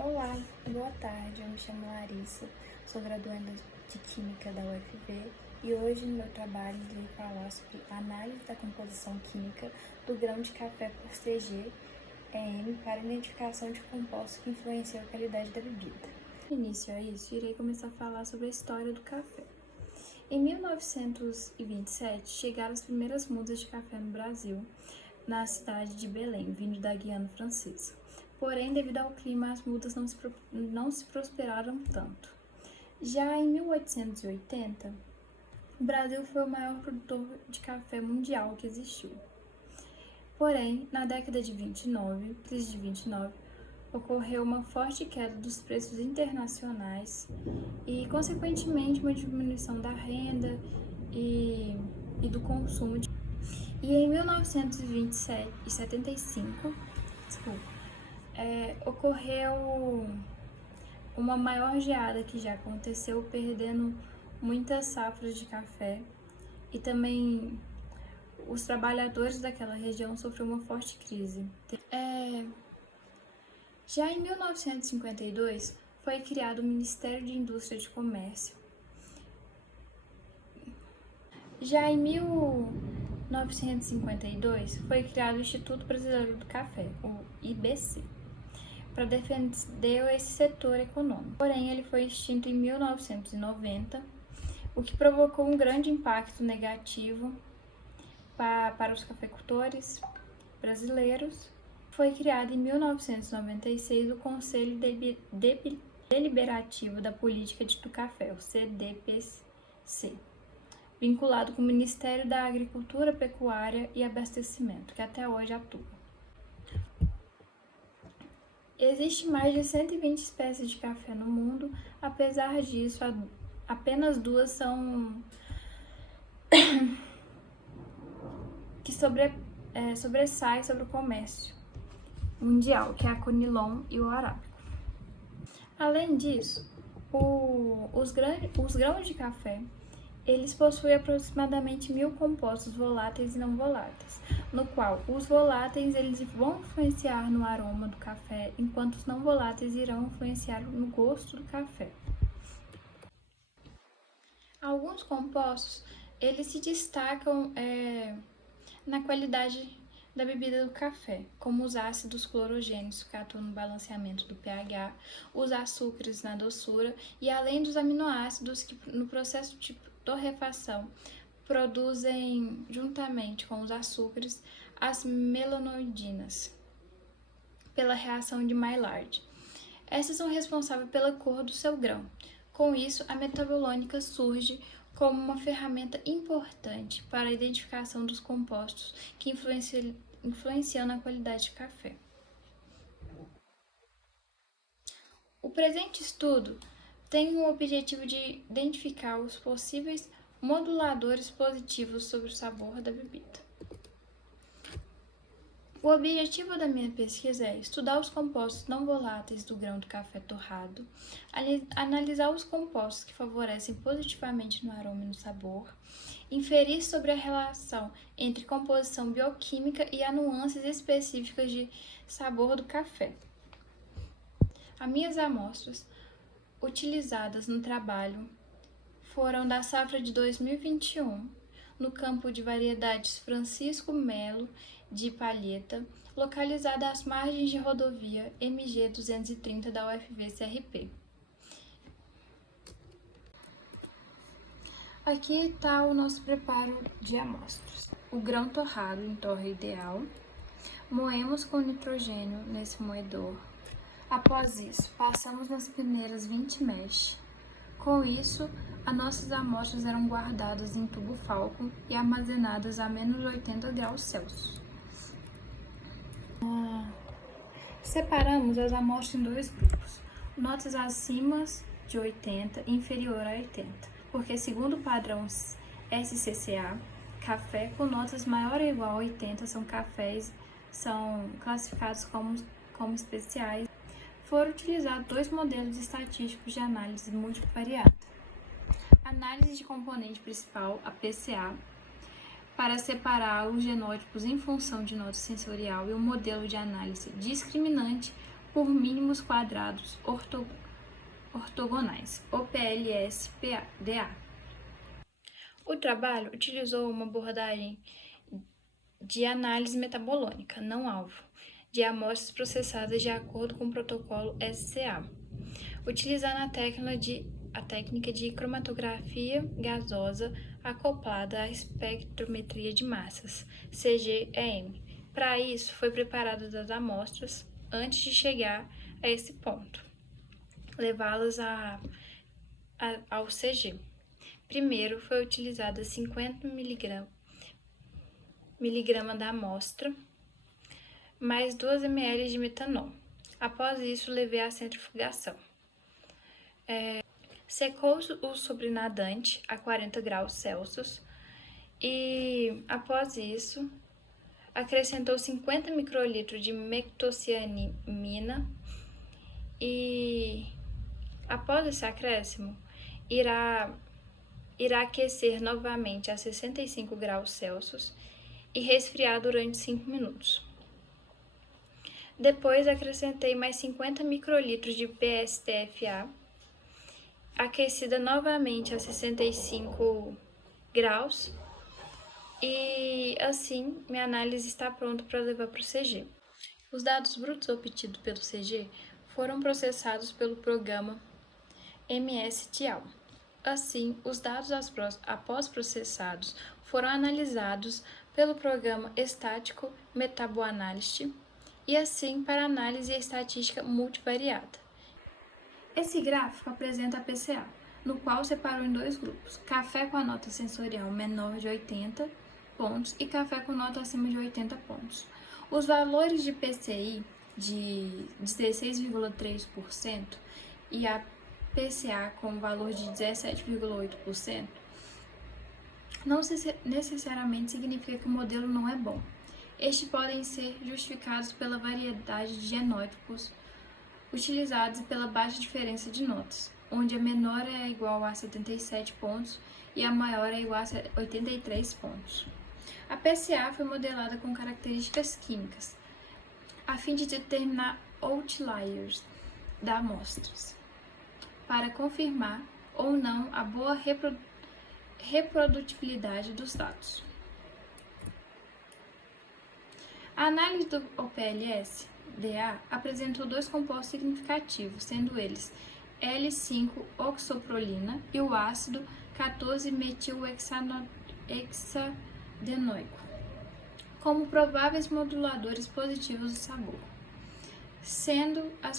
Olá, boa tarde, eu me chamo Larissa, sou graduanda de Química da UFV e hoje no meu trabalho irei falar sobre a análise da composição química do grão de café por CG-M para identificação de compostos que influenciam a qualidade da bebida. No início a isso, irei começar a falar sobre a história do café. Em 1927, chegaram as primeiras mudas de café no Brasil, na cidade de Belém, vindo da Guiana Francesa. Porém, devido ao clima, as mudas não se prosperaram tanto. Já em 1880, o Brasil foi o maior produtor de café mundial que existiu. Porém, na década de 29, crise de 29, ocorreu uma forte queda dos preços internacionais e, consequentemente, uma diminuição da renda e do consumo. E em 1975, ocorreu uma maior geada que já aconteceu, perdendo muitas safras de café e também os trabalhadores daquela região sofreram uma forte crise. Já em 1952 foi criado o Ministério de Indústria e de Comércio. Já em 1952 foi criado o Instituto Brasileiro do Café, o IBC, para defender esse setor econômico. Porém, ele foi extinto em 1990, o que provocou um grande impacto negativo para os cafeicultores brasileiros. Foi criado em 1996 o Conselho Deliberativo da Política do Café, o CDPC, vinculado com o Ministério da Agricultura, Pecuária e Abastecimento, que até hoje atua. Existem mais de 120 espécies de café no mundo, apesar disso, apenas duas são que sobressaem sobre o comércio mundial, que é a Conilon e o arábico. Além disso, os grãos de café eles possuem aproximadamente 1000 compostos voláteis e não voláteis, no qual os voláteis eles vão influenciar no aroma do café, enquanto os não voláteis irão influenciar no gosto do café. Alguns compostos eles se destacam na qualidade da bebida do café, como os ácidos clorogênicos que atuam no balanceamento do pH, os açúcares na doçura e além dos aminoácidos que no processo de torrefação produzem, juntamente com os açúcares, as melanoidinas, pela reação de Maillard. Essas são responsáveis pela cor do seu grão. Com isso, a metabolônica surge como uma ferramenta importante para a identificação dos compostos que influenciam na qualidade do café. O presente estudo tem o objetivo de identificar os possíveis moduladores positivos sobre o sabor da bebida. O objetivo da minha pesquisa é estudar os compostos não voláteis do grão do café torrado, analisar os compostos que favorecem positivamente no aroma e no sabor, inferir sobre a relação entre composição bioquímica e as nuances específicas de sabor do café. As minhas amostras utilizadas no trabalho foram da safra de 2021, no campo de variedades Francisco Melo de Palheta, localizada às margens de rodovia MG 230 da UFV-CRP. Aqui está o nosso preparo de amostras. O grão torrado em torra ideal. Moemos com nitrogênio nesse moedor. Após isso, passamos nas peneiras 20 mesh. Com isso, as nossas amostras eram guardadas em tubo Falcon e armazenadas a menos 80 graus Celsius. Separamos as amostras em dois grupos, notas acima de 80 e inferior a 80, porque segundo o padrão SCCA, café com notas maior ou igual a 80 são classificados como especiais. Foram utilizados dois modelos estatísticos de análise multivariada. Análise de componente principal, a PCA, para separar os genótipos em função de nota sensorial e o modelo de análise discriminante por mínimos quadrados ortogonais, OPLS-DA. O trabalho utilizou uma abordagem de análise metabolômica, não alvo, de amostras processadas de acordo com o protocolo SCA, utilizando a técnica de cromatografia gasosa acoplada à espectrometria de massas, CGEM. Para isso, foi preparada das amostras antes de chegar a esse ponto, levá-las ao CG. Primeiro, foi utilizada 50 miligrama da amostra, mais 2 ml de metanol. Após isso, levei à centrifugação. Secou o sobrenadante a 40 graus Celsius e, após isso, acrescentou 50 microlitros de mectocianina e, após esse acréscimo, irá aquecer novamente a 65 graus Celsius e resfriar durante 5 minutos. Depois acrescentei mais 50 microlitros de PSTFA, aquecida novamente a 65 graus, e assim minha análise está pronta para levar para o CG. Os dados brutos obtidos pelo CG foram processados pelo programa MS-TIAL. Assim, os dados após processados foram analisados pelo programa Estático Metaboanalyst e assim para análise estatística multivariada. Esse gráfico apresenta a PCA, no qual separou em 2 grupos, café com a nota sensorial menor de 80 pontos e café com nota acima de 80 pontos. Os valores de PCI de 16,3% e a PCA com valor de 17,8% não necessariamente significa que o modelo não é bom. Estes podem ser justificados pela variedade de genótipos utilizados e pela baixa diferença de notas, onde a menor é igual a 77 pontos e a maior é igual a 83 pontos. A PCA foi modelada com características químicas, a fim de determinar outliers das amostras, para confirmar ou não a boa reprodutibilidade dos dados. A análise do OPLS-DA apresentou 2 compostos significativos, sendo eles L5-oxoprolina e o ácido 14-metilhexadenoico, como prováveis moduladores positivos do sabor, sendo a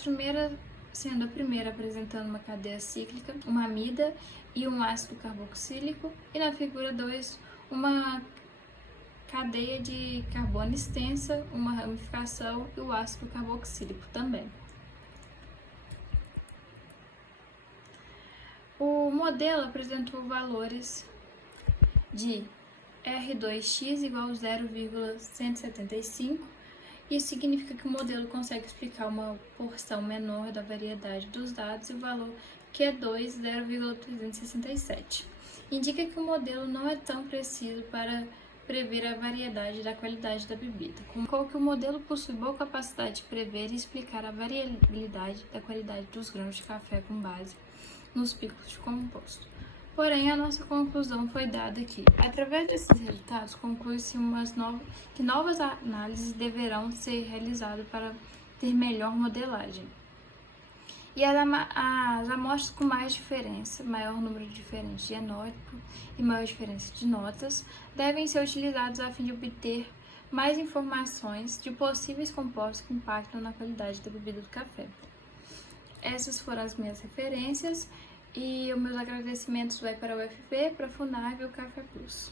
primeira apresentando uma cadeia cíclica, uma amida e um ácido carboxílico, e na figura 2, uma cadeia de carbono extensa, uma ramificação e o ácido carboxílico também. O modelo apresentou valores de R2x igual a 0,175. Isso significa que o modelo consegue explicar uma porção menor da variedade dos dados e o valor Q2 0,367. Indica que o modelo não é tão preciso para prever a variedade da qualidade da bebida, como que o modelo possui boa capacidade de prever e explicar a variabilidade da qualidade dos grãos de café com base nos picos de composto. Porém, a nossa conclusão foi dada que, através desses resultados, conclui-se que novas análises deverão ser realizadas para ter melhor modelagem. E as amostras com mais diferença, maior número de diferentes genótipos e maior diferença de notas, devem ser utilizadas a fim de obter mais informações de possíveis compostos que impactam na qualidade da bebida do café. Essas foram as minhas referências e os meus agradecimentos vai para o UFV, para a FUNAG e o Café Plus.